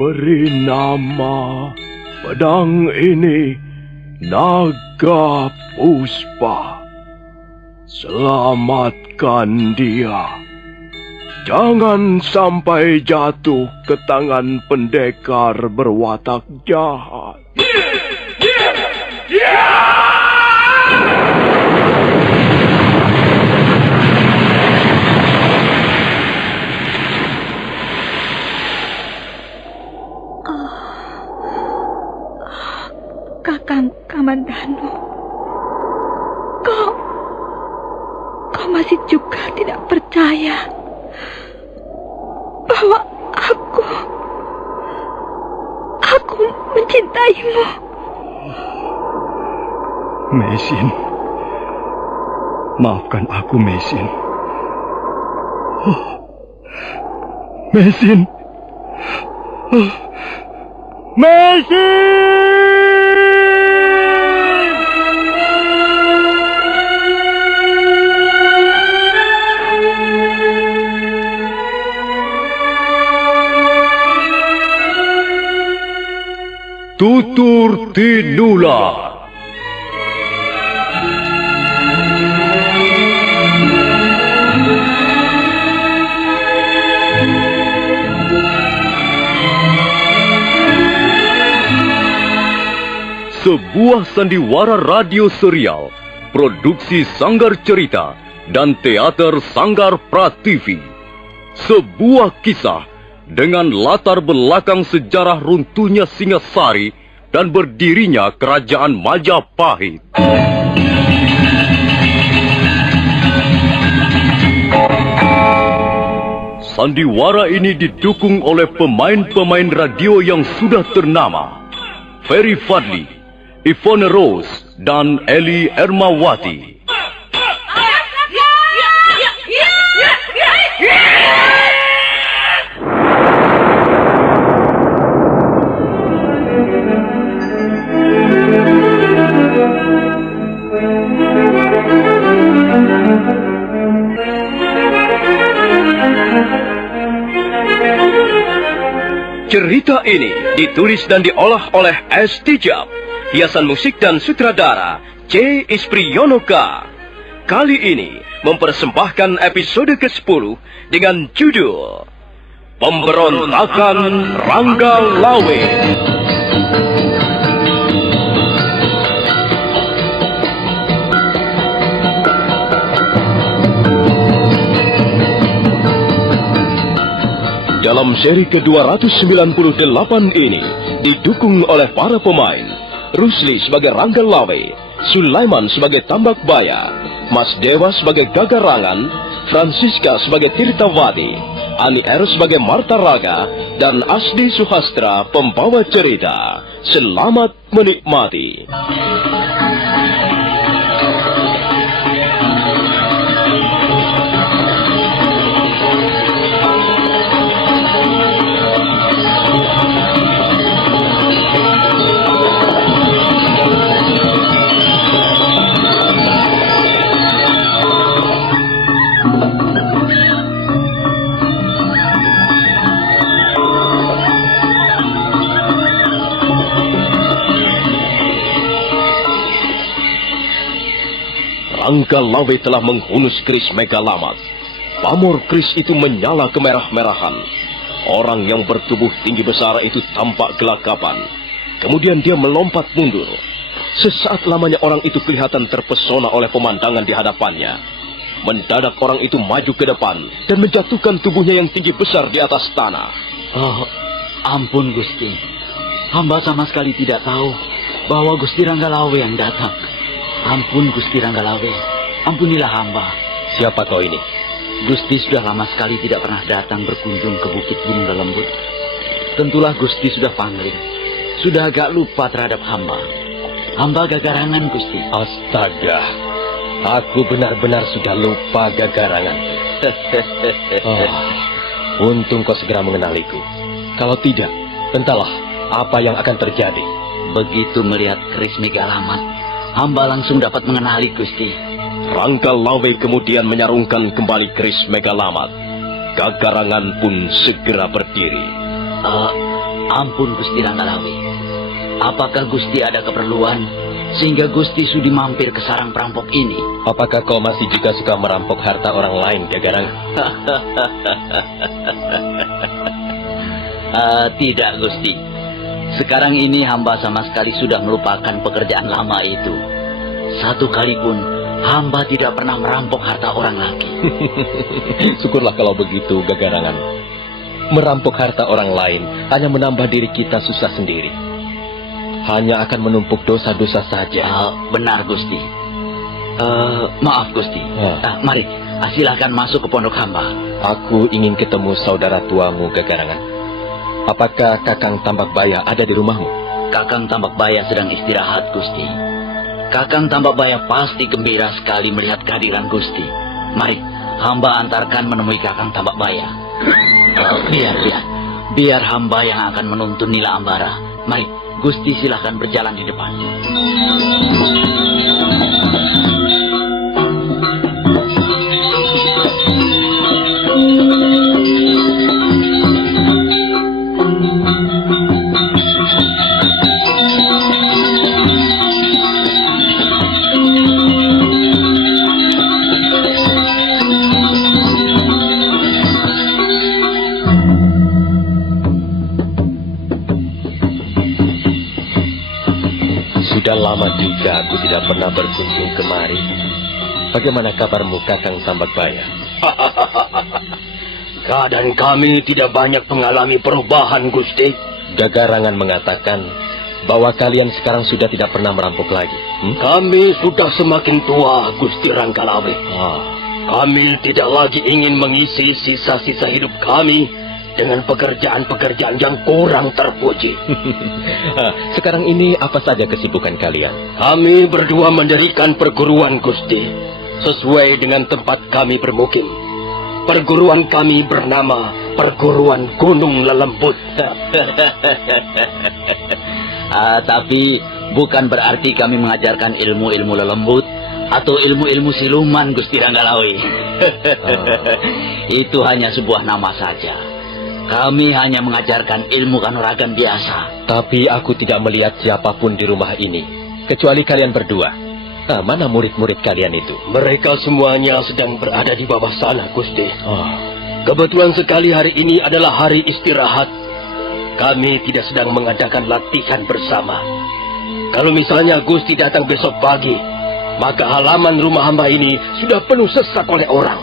Beri nama pedang ini Naga Puspa. Selamatkan dia. Jangan sampai jatuh ke tangan pendekar berwatak jahat. Kakang Kamandanu, kau masih juga tidak percaya bahwa aku mencintaimu. Mesin, maafkan aku, Mesin. Mesin, Mesin! Tutur Tinular. Sebuah sandiwara radio serial, produksi Sanggar Cerita dan Teater Sanggar Prativi. Sebuah kisah dengan latar belakang sejarah runtuhnya Singasari dan berdirinya Kerajaan Majapahit. Sandiwara ini didukung oleh pemain-pemain radio yang sudah ternama. Ferry Fadli, Ivone Rose, dan Eli Ermawati. Cerita ini ditulis dan diolah oleh S. Tijab. Hiasan musik dan sutradara C. Ispriyonoka. Kali ini mempersembahkan episode ke-10 dengan judul Pemberontakan Rangga Lawe. Dalam seri ke-298 ini didukung oleh para pemain Rusli sebagai Rangga Lawe, Sulaiman sebagai Tambak Baya, Mas Dewa sebagai Gagarangan, Francisca sebagai Tirtawati, Ani Eros sebagai Marta Raga, dan Asdi Suhastra pembawa cerita. Selamat menikmati. Rangga Lawe telah menghunus keris Megalamat. Pamor keris itu menyala kemerah-merahan. Orang yang bertubuh tinggi besar itu tampak gelagapan. Kemudian dia melompat mundur. Sesaat lamanya orang itu kelihatan terpesona oleh pemandangan di hadapannya. Mendadak orang itu maju ke depan dan menjatuhkan tubuhnya yang tinggi besar di atas tanah. Oh, ampun Gusti. Hamba sama sekali tidak tahu bahwa Gusti Rangga Lawe yang datang. Ampun Gusti Rangga Lawe, ampunilah hamba. Siapa kau ini? Gusti sudah lama sekali tidak pernah datang berkunjung ke Bukit Gunung Lelembut. Tentulah Gusti sudah pangling, sudah agak lupa terhadap hamba. Hamba Gagarangan Gusti. Astaga, aku benar-benar sudah lupa Gagarangan. Untung kau segera mengenaliku. Kalau tidak, entahlah apa yang akan terjadi. Begitu melihat keris Megalamat, hamba langsung dapat mengenali Gusti. Rangga Lawe kemudian menyarungkan kembali keris Megalamat. Gagarangan pun segera berdiri. Ampun Gusti Ranggalawe. Apakah Gusti ada keperluan sehingga Gusti sudi mampir ke sarang perampok ini? Apakah kau masih juga suka merampok harta orang lain, Gagarang? Tidak Gusti. Sekarang ini hamba sama sekali sudah melupakan pekerjaan lama itu. Satu kali pun hamba tidak pernah merampok harta orang lagi. Syukurlah kalau begitu, Gagarangan. Merampok harta orang lain hanya menambah diri kita susah sendiri. Hanya akan menumpuk dosa-dosa saja. Benar Gusti. Maaf Gusti. Mari, silakan masuk ke pondok hamba. Aku ingin ketemu saudara tuamu, Gagarangan. Apakah Kakang Tambakbaya ada di rumahmu? Kakang Tambakbaya sedang istirahat Gusti. Kakang Tambakbaya pasti gembira sekali melihat kehadiran Gusti. Mari, hamba antarkan menemui Kakang Tambakbaya. Biar hamba yang akan menuntun Nila Ambara. Mari, Gusti silahkan berjalan di depan. Sudah lama juga aku tidak pernah berkunjung kemari. Bagaimana kabarmu, Kakang Tambakbaya? Keadaan kami tidak banyak mengalami perubahan, Gusti. Gagarangan mengatakan bahwa kalian sekarang sudah tidak pernah merampok lagi. Kami sudah semakin tua, Gusti Ranggalawe. Kami tidak lagi ingin mengisi sisa-sisa hidup kami dengan pekerjaan-pekerjaan yang kurang terpuji. Sekarang ini apa saja kesibukan kalian? Kami berdua mendirikan perguruan, Gusti, sesuai dengan tempat kami bermukim. Perguruan kami bernama Perguruan Gunung Lelembut. Tapi bukan berarti kami mengajarkan ilmu-ilmu lelembut atau ilmu-ilmu siluman, Gusti Ranggalawe. Itu hanya sebuah nama saja. Kami hanya mengajarkan ilmu kanuragan biasa. Tapi aku tidak melihat siapapun di rumah ini, kecuali kalian berdua. Mana murid-murid kalian itu? Mereka semuanya sedang berada di bawah sana, Gusti. Kebetulan sekali hari ini adalah hari istirahat. Kami tidak sedang mengadakan latihan bersama. Kalau misalnya Gusti datang besok pagi, maka halaman rumah hamba ini sudah penuh sesak oleh orang.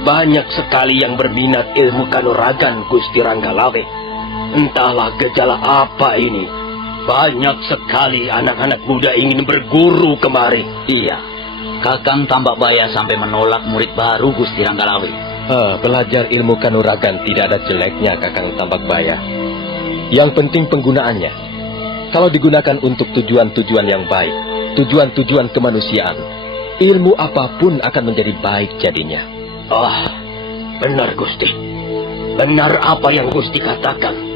Banyak sekali yang berminat ilmu kanuragan, Gusti Ranggalawe. Entahlah gejala apa ini. Banyak sekali anak-anak muda ingin berguru kemari. Iya, Kakang Tambakbaya sampai menolak murid baru, Gusti Ranggalawe. Belajar ilmu kanuragan tidak ada jeleknya, Kakang Tambakbaya. Yang penting penggunaannya. Kalau digunakan untuk tujuan-tujuan yang baik, tujuan-tujuan kemanusiaan, ilmu apapun akan menjadi baik jadinya. Benar Gusti. Benar apa yang Gusti katakan.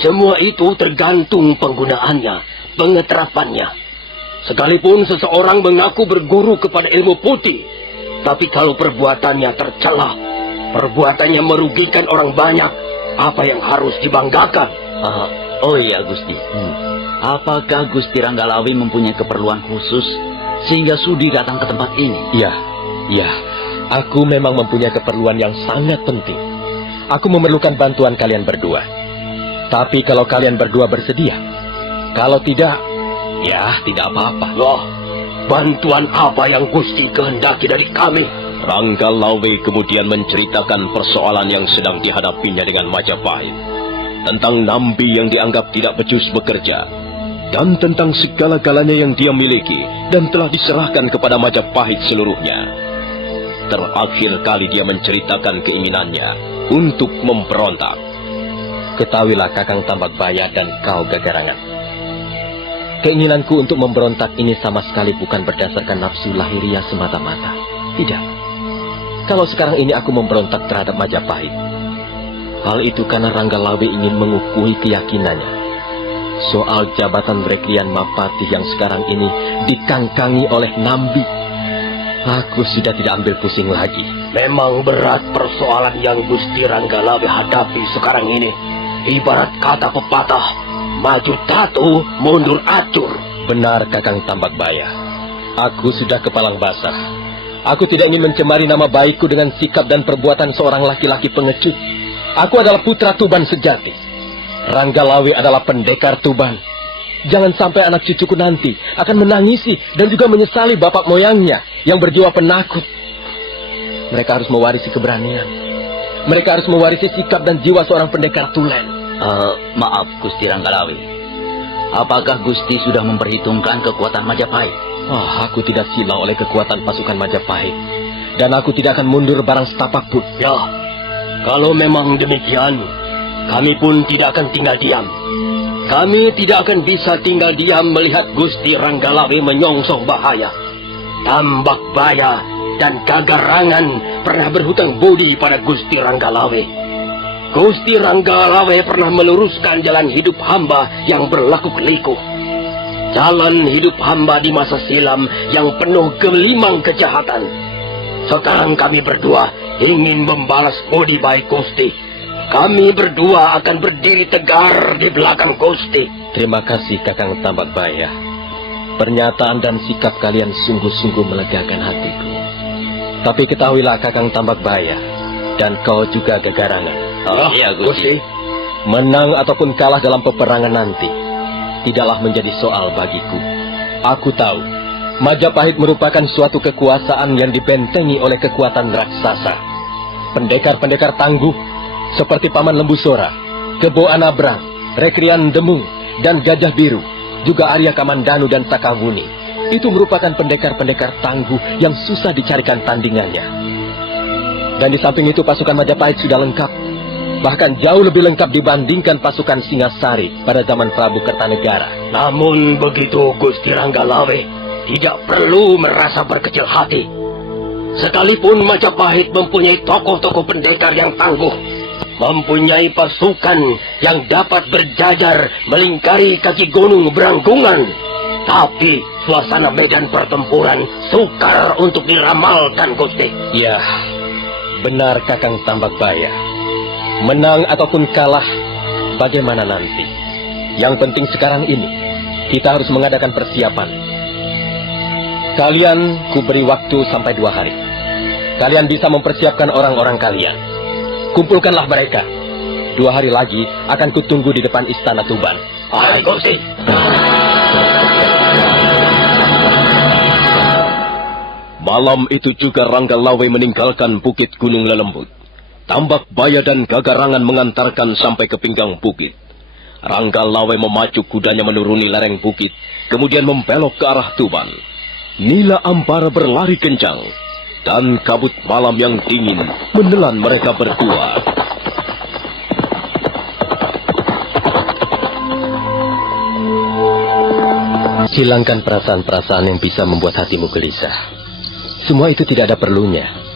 Semua itu tergantung penggunaannya, pengeterapannya. Sekalipun seseorang mengaku berguru kepada ilmu putih, tapi kalau perbuatannya tercela, perbuatannya merugikan orang banyak, apa yang harus dibanggakan? Iya Gusti. Apakah Gusti Ranggalawe mempunyai keperluan khusus sehingga sudi datang ke tempat ini? Iya. Aku memang mempunyai keperluan yang sangat penting. Aku memerlukan bantuan kalian berdua. Tapi kalau kalian berdua bersedia, kalau tidak, ya tidak apa-apa. Loh, bantuan apa yang Gusti kehendaki dari kami? Ranggalawe kemudian menceritakan persoalan yang sedang dihadapinya dengan Majapahit. Tentang Nambi yang dianggap tidak becus bekerja. Dan tentang segala-galanya yang dia miliki dan telah diserahkan kepada Majapahit seluruhnya. Terakhir kali dia menceritakan keinginannya untuk memberontak. Ketahuilah Kakang Tambakbaya dan kau Gagarangan. Keinginanku untuk memberontak ini sama sekali bukan berdasarkan nafsu lahiriah semata-mata. Tidak. Kalau sekarang ini aku memberontak terhadap Majapahit, hal itu karena Ranggalawe ingin mengukuhi keyakinannya soal jabatan Breklian Mapati yang sekarang ini dikangkangi oleh Nambi. Aku sudah tidak ambil pusing lagi. Memang berat persoalan yang Gusti Ranggalawe hadapi sekarang ini. Ibarat kata pepatah, maju tatu, mundur acur. Benar, Kakang Tambakbaya. Aku sudah kepalang basah. Aku tidak ingin mencemari nama baikku dengan sikap dan perbuatan seorang laki-laki pengecut. Aku adalah putra Tuban sejati. Ranggalawe adalah pendekar Tuban. Jangan sampai anak cucuku nanti akan menangisi dan juga menyesali bapak moyangnya yang berjiwa penakut. Mereka harus mewarisi keberanian. Mereka harus mewarisi sikap dan jiwa seorang pendekar tulen. Maaf, Gusti Ranggalawe. Apakah Gusti sudah memperhitungkan kekuatan Majapahit? Aku tidak silau oleh kekuatan pasukan Majapahit. Dan aku tidak akan mundur barang setapak pun. Ya, kalau memang demikian, kami pun tidak akan tinggal diam. Kami tidak akan bisa tinggal diam melihat Gusti Ranggalawe menyongsong bahaya. Tambakbaya dan Gagarangan pernah berhutang budi pada Gusti Ranggalawe. Gusti Ranggalawe pernah meluruskan jalan hidup hamba yang berlaku-liku. Jalan hidup hamba di masa silam yang penuh gelimang kejahatan. Sekarang kami berdua ingin membalas budi baik Gusti. Kami berdua akan berdiri tegar di belakang Gusti. Terima kasih, Kakang Tambakbaya. Pernyataan dan sikap kalian sungguh-sungguh melegakan hatiku. Tapi ketahuilah, Kakang Tambakbaya, dan kau juga Gagarangan. Iya, Gusti. Menang ataupun kalah dalam peperangan nanti tidaklah menjadi soal bagiku. Aku tahu Majapahit merupakan suatu kekuasaan yang dibentengi oleh kekuatan raksasa. Pendekar-pendekar tangguh seperti Paman Lembu Sora, Kebo Anabrang, Rekrian Demung, dan Gajah Biru, juga Arya Kamandanu dan Sakawuni. Itu merupakan pendekar-pendekar tangguh yang susah dicarikan tandingannya. Dan di samping itu pasukan Majapahit sudah lengkap. Bahkan jauh lebih lengkap dibandingkan pasukan Singasari pada zaman Prabu Kertanegara. Namun begitu, Gusti Ranggalawe tidak perlu merasa berkecil hati. Sekalipun Majapahit mempunyai tokoh-tokoh pendekar yang tangguh, mempunyai pasukan yang dapat berjajar melingkari kaki gunung Branggungan, tapi suasana medan pertempuran sukar untuk diramalkan, Gusti. Ya, benar Kakang Tambakbaya. Menang ataupun kalah, bagaimana nanti? Yang penting sekarang ini, kita harus mengadakan persiapan. Kalian kuberi waktu sampai 2 hari. Kalian bisa mempersiapkan orang-orang kalian. Kumpulkanlah mereka. 2 hari lagi akan kutunggu di depan Istana Tuban. Hai, Gusti. Malam itu juga Ranggalawe meninggalkan Bukit Gunung Lelembut. Tambakbaya dan Gagarangan mengantarkan sampai ke pinggang bukit. Ranggalawe memacu kudanya menuruni lereng bukit, kemudian membelok ke arah Tuban. Nila Ampara berlari kencang, dan kabut malam yang dingin menelan mereka berdua. Hilangkan perasaan-perasaan yang bisa membuat hatimu gelisah. Semua itu tidak ada perlunya.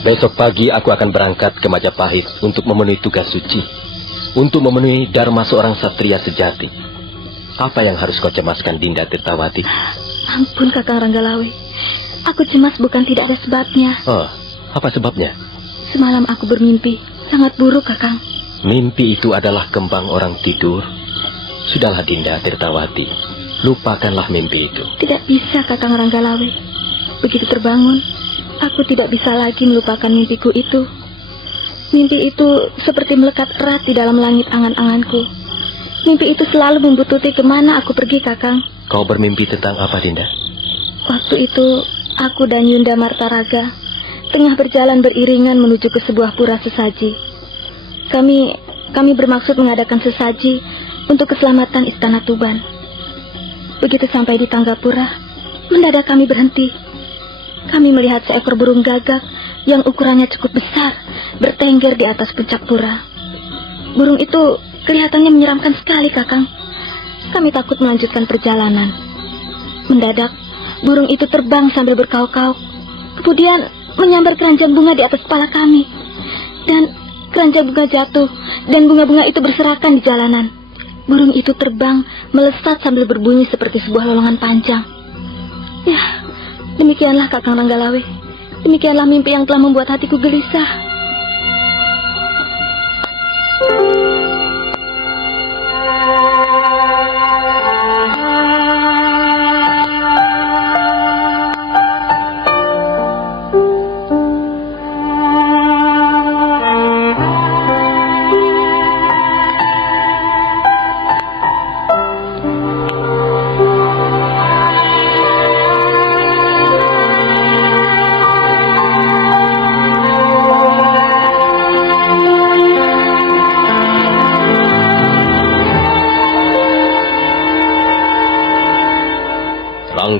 Besok pagi aku akan berangkat ke Majapahit untuk memenuhi tugas suci, untuk memenuhi dharma seorang satria sejati. Apa yang harus kau cemaskan, Dinda Tirtawati? Ampun, Kakang Ranggalawe. Aku cemas bukan tidak ada sebabnya. Oh, apa sebabnya? Semalam aku bermimpi. Sangat buruk, Kakang. Mimpi itu adalah kembang orang tidur. Sudahlah, Dinda Tirtawati. Lupakanlah mimpi itu. Tidak bisa, Kakang Ranggalawe. Begitu terbangun, aku tidak bisa lagi melupakan mimpiku itu. Mimpi itu seperti melekat erat di dalam langit angan-anganku. Mimpi itu selalu membututi kemana aku pergi, Kakang. Kau bermimpi tentang apa, Dinda? Waktu itu, aku dan Yunda Martaraga tengah berjalan beriringan menuju ke sebuah pura sesaji. Kami bermaksud mengadakan sesaji untuk keselamatan Istana Tuban. Begitu sampai di tangga pura, mendadak kami berhenti. Kami melihat seekor burung gagak yang ukurannya cukup besar bertengger di atas puncak pura. Burung itu kelihatannya menyeramkan sekali, Kakang. Kami takut melanjutkan perjalanan. Mendadak, burung itu terbang sambil berkauk-kauk. Kemudian menyambar keranjang bunga di atas kepala kami. Dan keranjang bunga jatuh, dan bunga-bunga itu berserakan di jalanan. Burung itu terbang, melesat sambil berbunyi seperti sebuah lolongan panjang. Ya, demikianlah Kakang Ranggalawe. Demikianlah mimpi yang telah membuat hatiku gelisah.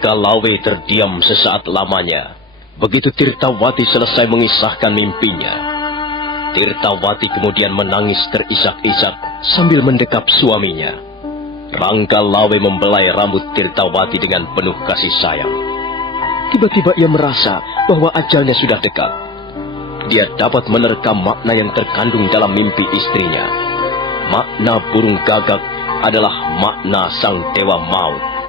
Rangga Lawe terdiam sesaat lamanya. Begitu Tirtawati selesai mengisahkan mimpinya, Tirtawati kemudian menangis terisak-isak sambil mendekap suaminya. Rangga Lawe membelai rambut Tirtawati dengan penuh kasih sayang. Tiba-tiba ia merasa bahwa ajalnya sudah dekat. Dia dapat menerka makna yang terkandung dalam mimpi istrinya. Makna burung gagak adalah makna sang dewa maut.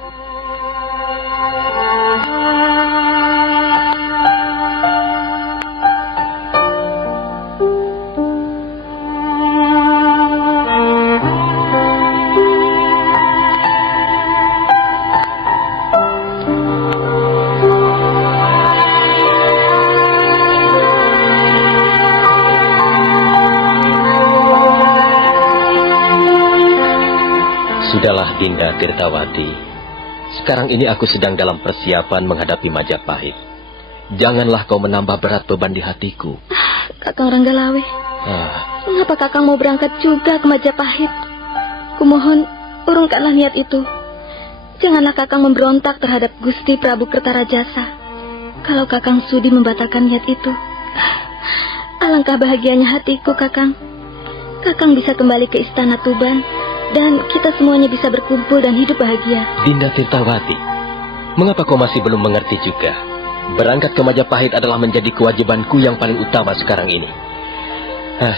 Sudahlah Dinda Tirtawati. Sekarang ini aku sedang dalam persiapan menghadapi Majapahit. Janganlah kau menambah berat beban di hatiku. Kakang Rangga Lawe, mengapa kakang mau berangkat juga ke Majapahit? Kumohon, urungkanlah niat itu. Janganlah kakang memberontak terhadap Gusti Prabu Kertarajasa. Kalau kakang sudi membatalkan niat itu, alangkah bahagianya hatiku, kakang. Kakang bisa kembali ke istana Tuban, dan kita semuanya bisa berkumpul dan hidup bahagia. Dinda Tirtawati, mengapa kau masih belum mengerti juga? Berangkat ke Majapahit adalah menjadi kewajibanku yang paling utama sekarang ini.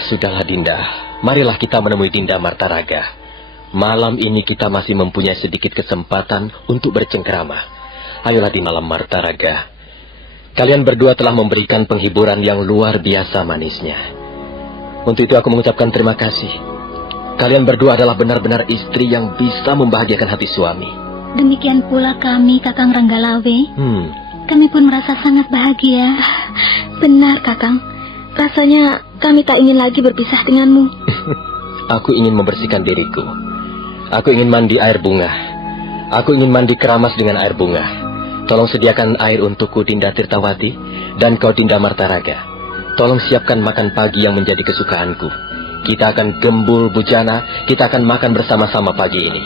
Sudahlah Dinda, marilah kita menemui Dinda Martaraga. Malam ini kita masih mempunyai sedikit kesempatan untuk bercengkerama. Ayolah di malam Martaraga. Kalian berdua telah memberikan penghiburan yang luar biasa manisnya. Untuk itu aku mengucapkan terima kasih. Kalian berdua adalah benar-benar istri yang bisa membahagiakan hati suami. Demikian pula kami, Kakang Rangga Lawe. Kami pun merasa sangat bahagia. Benar, Kakang. Rasanya kami tak ingin lagi berpisah denganmu. Aku ingin membersihkan diriku. Aku ingin mandi air bunga. Aku ingin mandi keramas dengan air bunga. Tolong sediakan air untukku, Dinda Tirtawati, dan kau, Dinda Martaraga. Tolong siapkan makan pagi yang menjadi kesukaanku. Kita akan gembul bujana, kita akan makan bersama-sama pagi ini.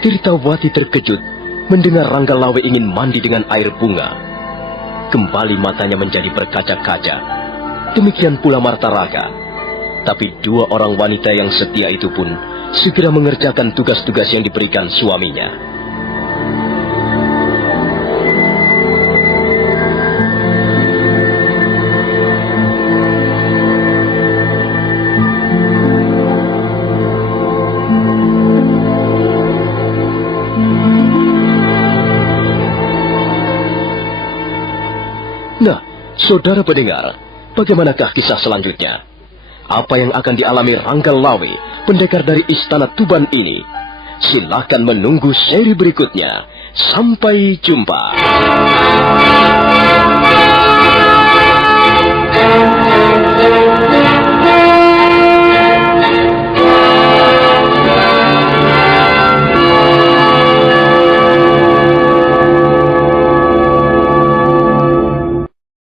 Tirtawati terkejut mendengar Rangga Lawe ingin mandi dengan air bunga. Kembali matanya menjadi berkaca-kaca. Demikian pula Martaraga. Tapi dua orang wanita yang setia itu pun segera mengerjakan tugas-tugas yang diberikan suaminya. Nah, saudara pendengar, bagaimanakah kisah selanjutnya? Apa yang akan dialami Rangga Lawe, pendekar dari Istana Tuban ini? Silakan menunggu seri berikutnya. Sampai jumpa.